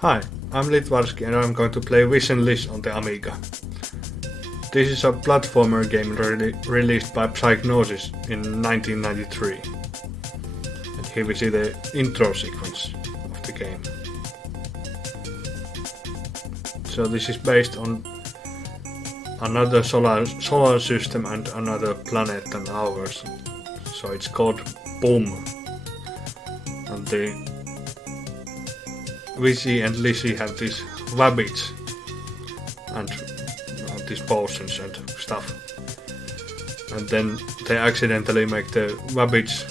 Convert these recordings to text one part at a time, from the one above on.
Hi, I'm Litvarski and I'm going to play Vision Lish on the Amiga. This is a platformer game released by Psygnosis in 1993. And here we see the intro sequence of the game. So this is based on another solar system and another planet than ours. So it's called Boom. And the Visi and Lizzie have these rabbits and these potions and stuff. And then they accidentally make the rabbits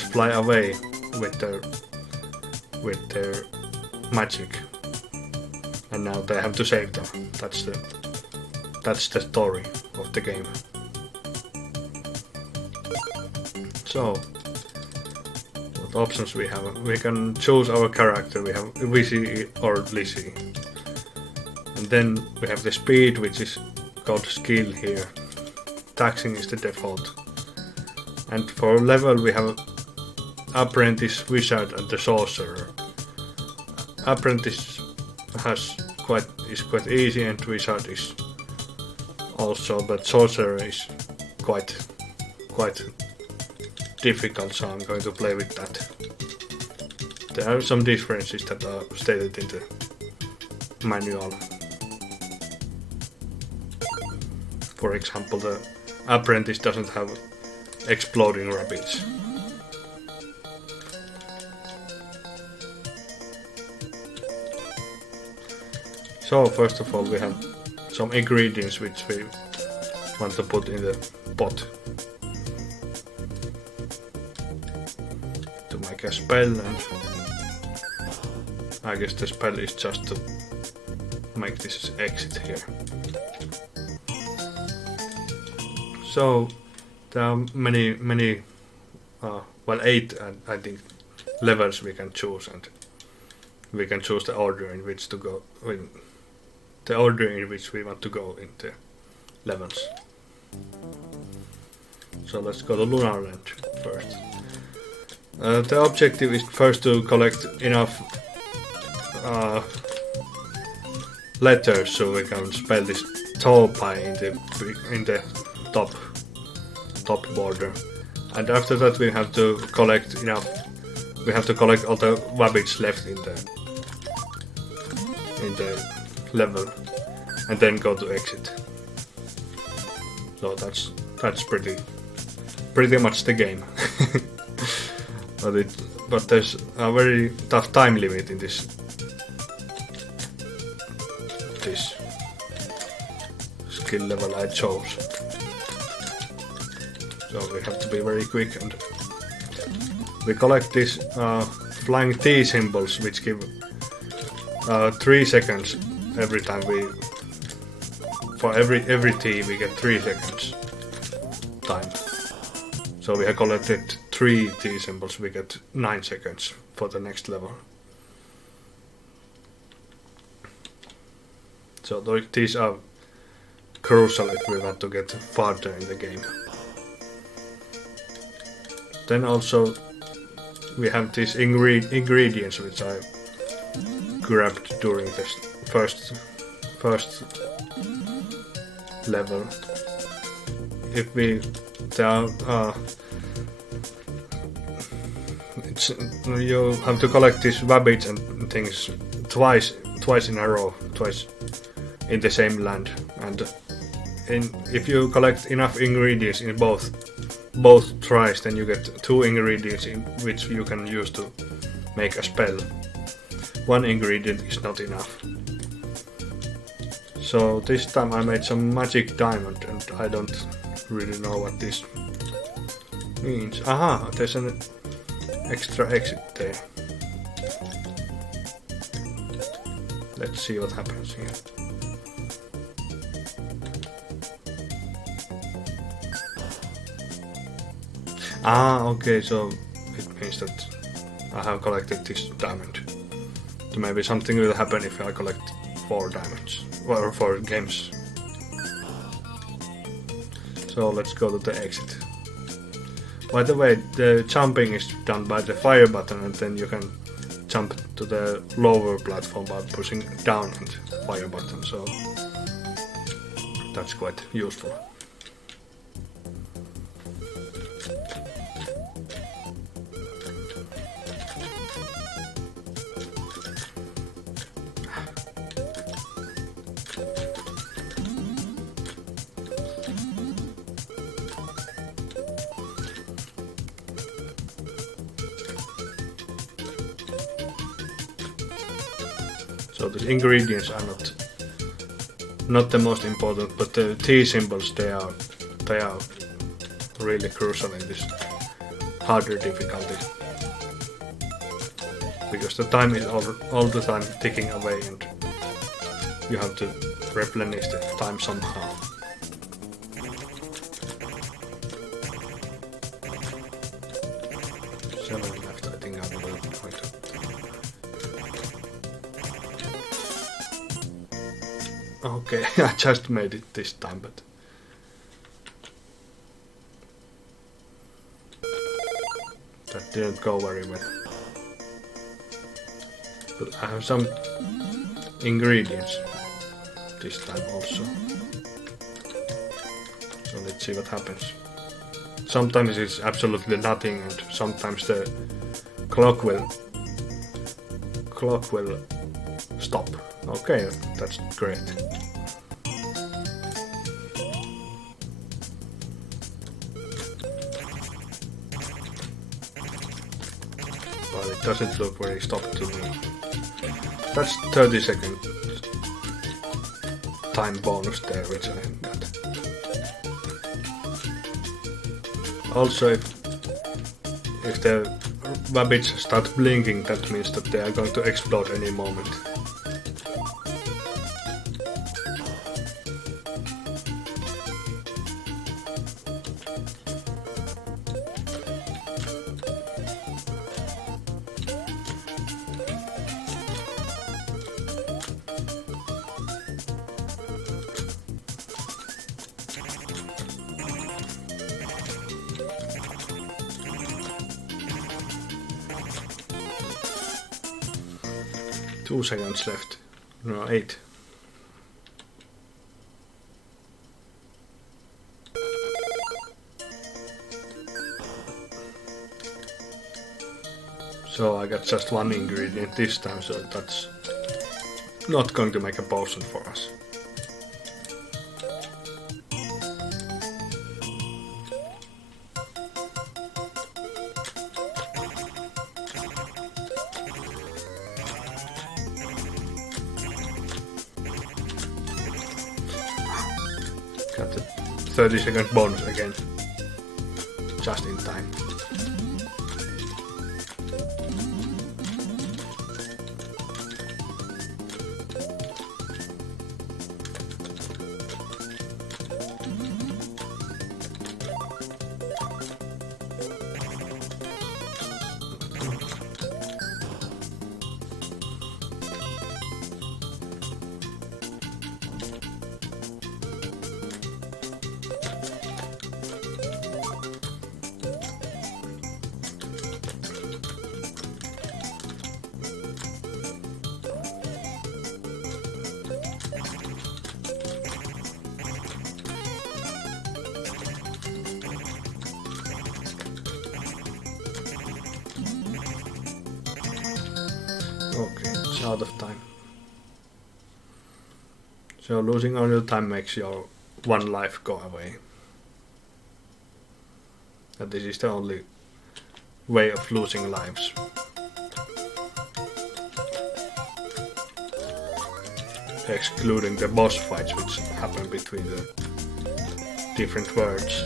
fly away with their magic. And now they have to save them. That's the story of the game. So, what options we have? We can choose our character. We have Visi or Lizzie. And then we have the speed, which is called skill here. Taxing is the default. And for level we have apprentice, wizard and the sorcerer. Apprentice is quite easy and wizard is also, but sorcerer is quite difficult, so I'm going to play with that. There are some differences that are stated in the manual. For example, the apprentice doesn't have exploding rabbits. So first of all we have some ingredients which we want to put in the pot to make a spell, and I guess the spell is just to make this exit here. So there are many 8 I think levels we can choose, and we can choose the order in which to go, the order in which we want to go in the levels. So let's go to Lunar Land first. The objective is first to collect enough letters so we can spell this Taupai in the top border. And after that we have to collect enough. We have to collect all the rabbits left in the level, and then go to exit. So that's pretty much the game. But there's a very tough time limit in this skill level I chose. So we have to be very quick, and we collect these flying T symbols which give 3 seconds every time for every T we get 3 seconds time. So we have collected 3 T symbols, we get 9 seconds for the next level. So these are crucial if we want to get farther in the game. Then also we have these ingredients which I grabbed during this first level. If we you have to collect these rabbits and things twice in a row, twice in the same land, and if you collect enough ingredients in both tries, then you get 2 ingredients in which you can use to make a spell. 1 ingredient is not enough. So this time I made some magic diamond, and I don't really know what this means. Aha, there's an extra exit there. Let's see what happens here. Okay, so it means that I have collected this diamond. So maybe something will happen if I collect 4 diamonds, or 4 games. So let's go to the exit. By the way, the jumping is done by the fire button, and then you can jump to the lower platform by pushing down on the fire button, so that's quite useful. So the ingredients are not the most important, but the T symbols they are really crucial in this harder difficulty, because the time is all the time ticking away and you have to replenish the time somehow. Seven left, I think I will find it. Okay, I just made it this time, but that didn't go very well. But I have some ingredients this time also. So let's see what happens. Sometimes it's absolutely nothing, and sometimes the clock will stop. Okay, that's great. Well, it doesn't look very stop to me. That's 30-second time bonus there, which I got. Also, if the rabbits start blinking, that means that they are going to explode any moment. Two seconds left. No, 8. So I got just one ingredient this time, so that's not going to make a potion for us. Got the 30-second bonus again, just in time. Okay, it's out of time. So losing all your time makes your one life go away. And this is the only way of losing lives. Excluding the boss fights which happen between the different worlds.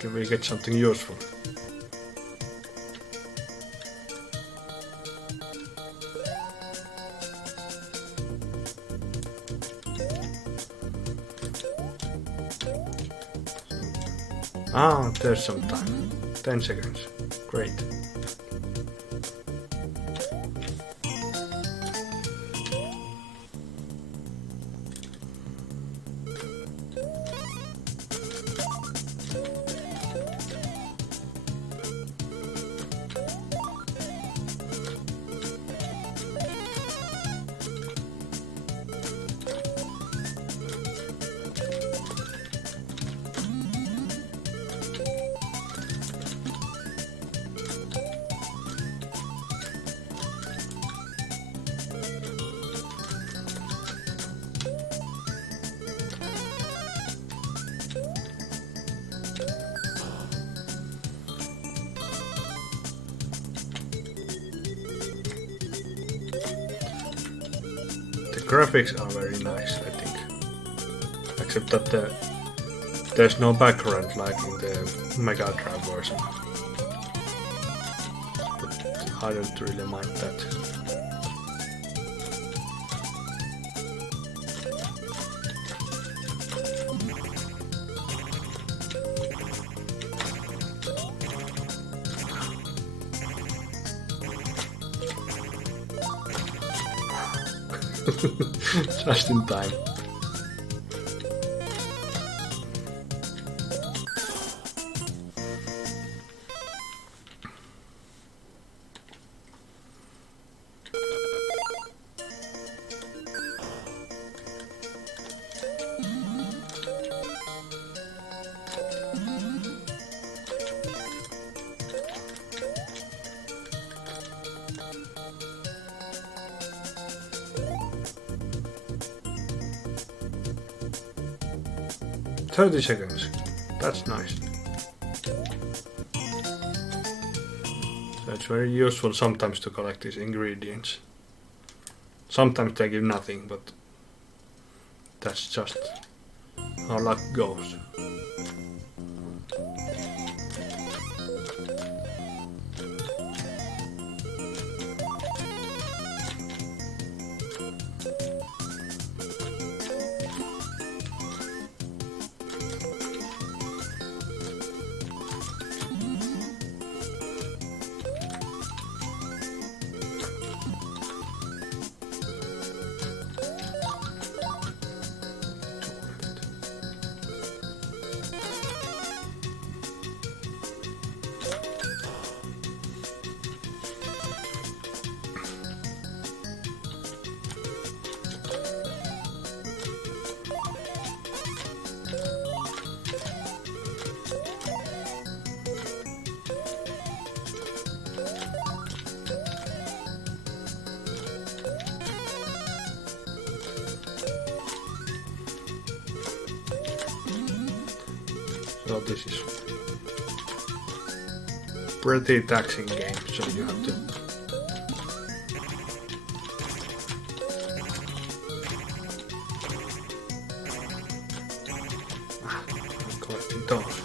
Can we get something useful? Ah, there's some time. 10 seconds. Great. Graphics are very nice, I think. Except that there's no background like in the Mega Drive version. But I don't really mind that. Just in time. "30 seconds. That's nice. So it's very useful sometimes to collect these ingredients. Sometimes they give nothing, but that's just how luck goes. So this is pretty taxing game, so you have to I'm collecting those.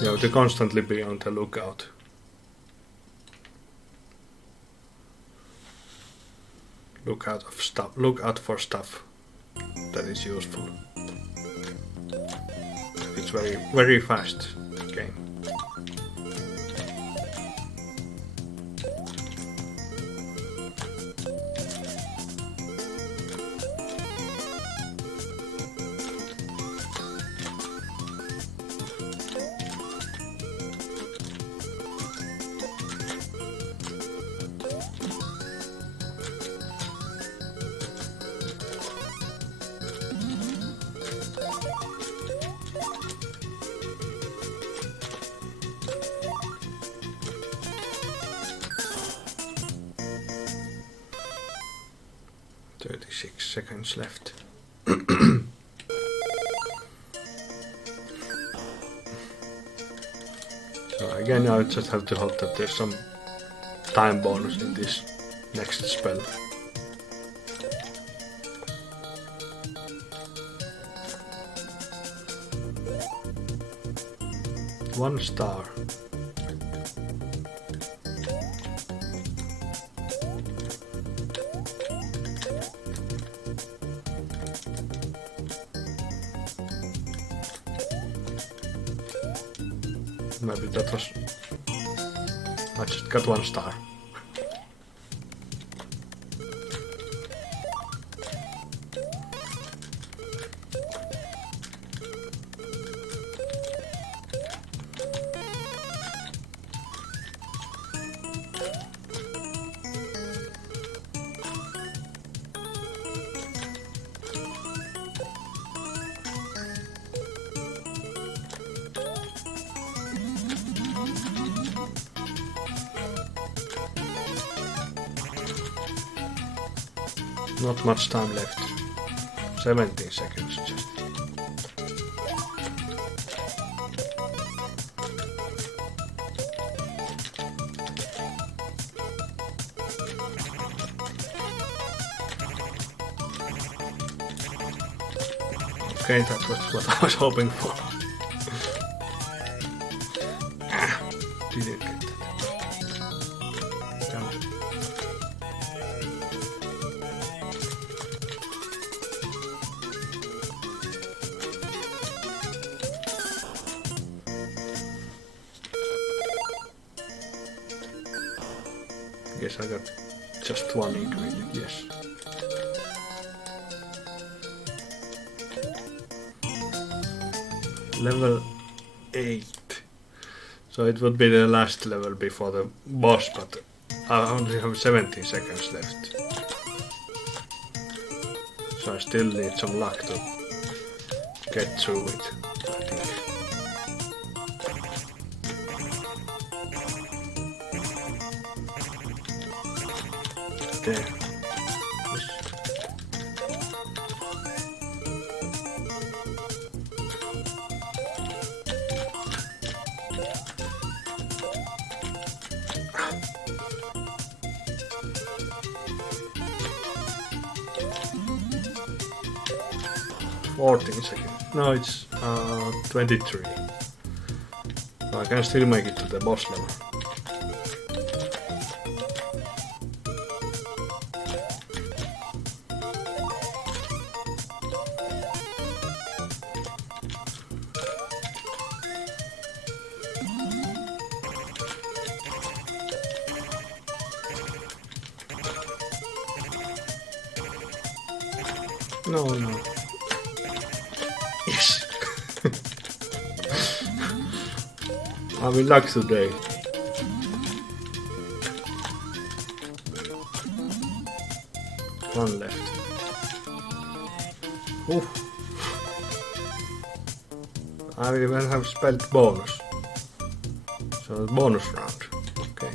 You have to constantly be on the lookout. Look out for stuff that is useful. It's very fast game. Seconds left. So again, I just have to hope that there's some time bonus in this next spell. 1 star. Maybe that was... I just got 1 star. Not much time left. 17 seconds just. Okay, that was what I was hoping for. Didn't get that. Damn it. Yes, I got just 1 ingredient, yes. Level 8. So it would be the last level before the boss, but I only have 17 seconds left. So I still need some luck to get through it, I think. There. Yes. $14 seconds. No, it's 23. So I can still make it to the boss level. No, no. Yes. I'm in luck today. One left. Oof. I even have spelled bonus. So bonus round. Okay.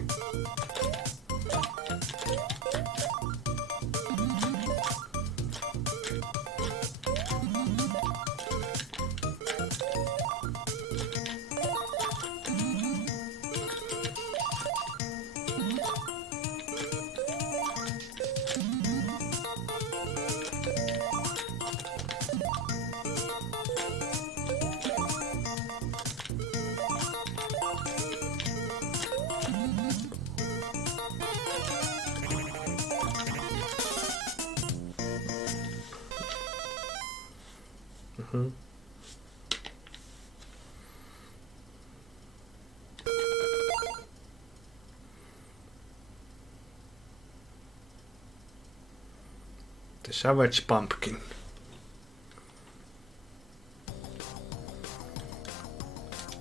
The Savage Pumpkin.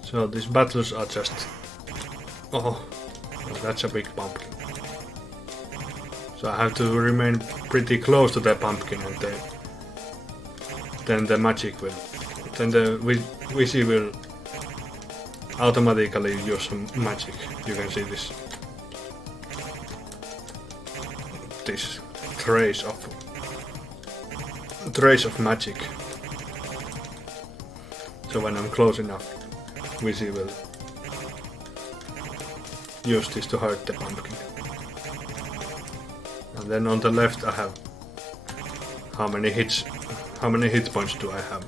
So these battles are just... Oh, that's a big pumpkin. So I have to remain pretty close to the pumpkin and then the magic will... Then the Wizzy will automatically use some magic. You can see this trace of magic. So when I'm close enough, Wizzy will use this to hurt the pumpkin. And then on the left I have how many hit points do I have?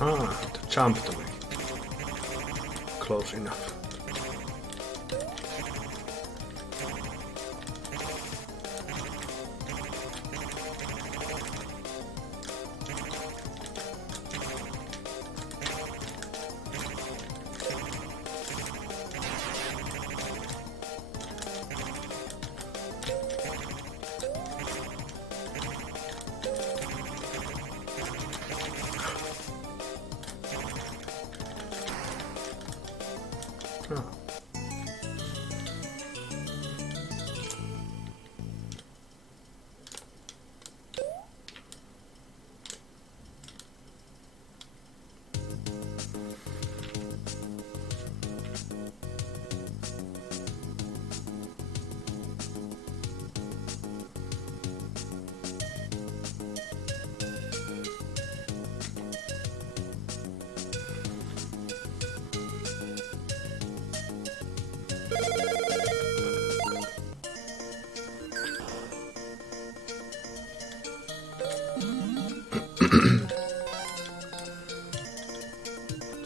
Ah, the jump to me. Close enough. Ah.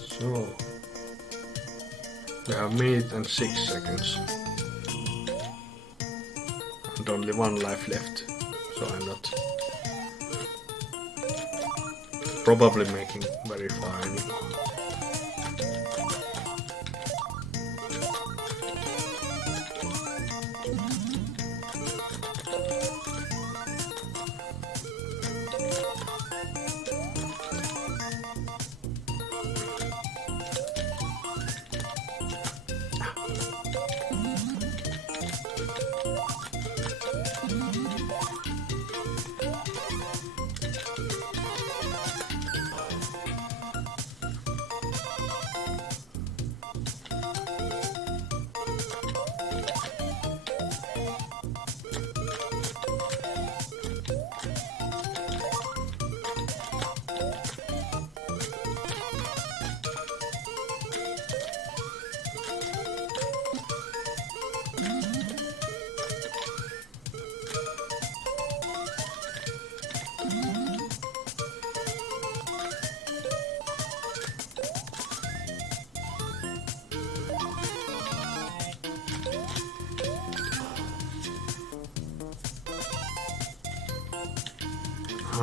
So we have minute and 6 seconds and only 1 life left, so I'm not probably making very far anymore.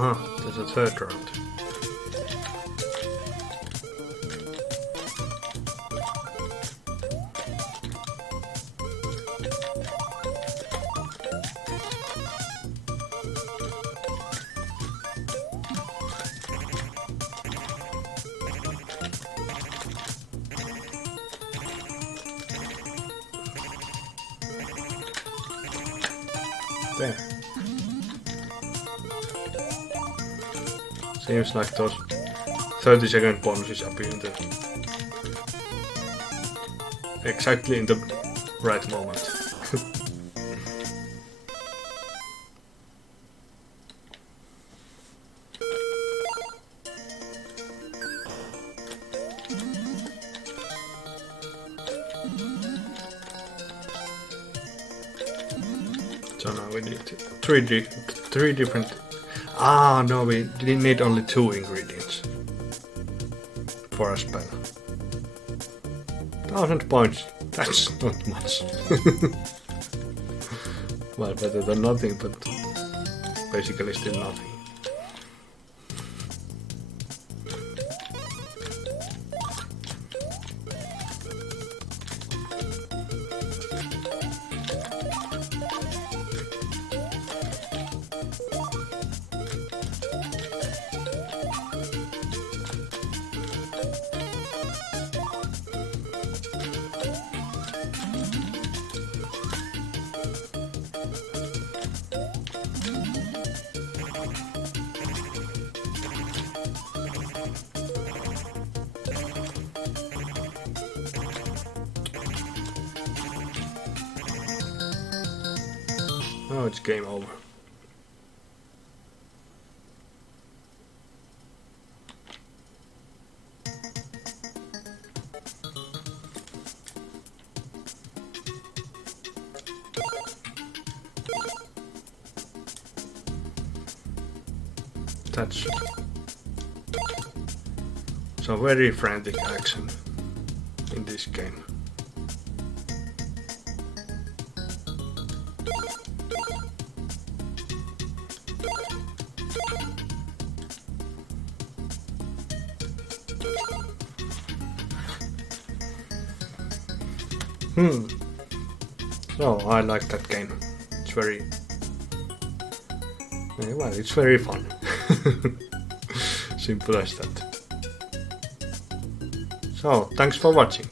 Ah, there's a third round. There. Seems like those 30-second bonuses appear exactly in the right moment. So now we need three different. Ah, no, we didn't need only 2 ingredients for a spell. 1000 points. That's not much. Well, better than nothing, but basically still nothing. Oh, it's game over. That's So very frantic action in this game. So I like that game. It's very well, it's very fun. Simple as that. So thanks for watching.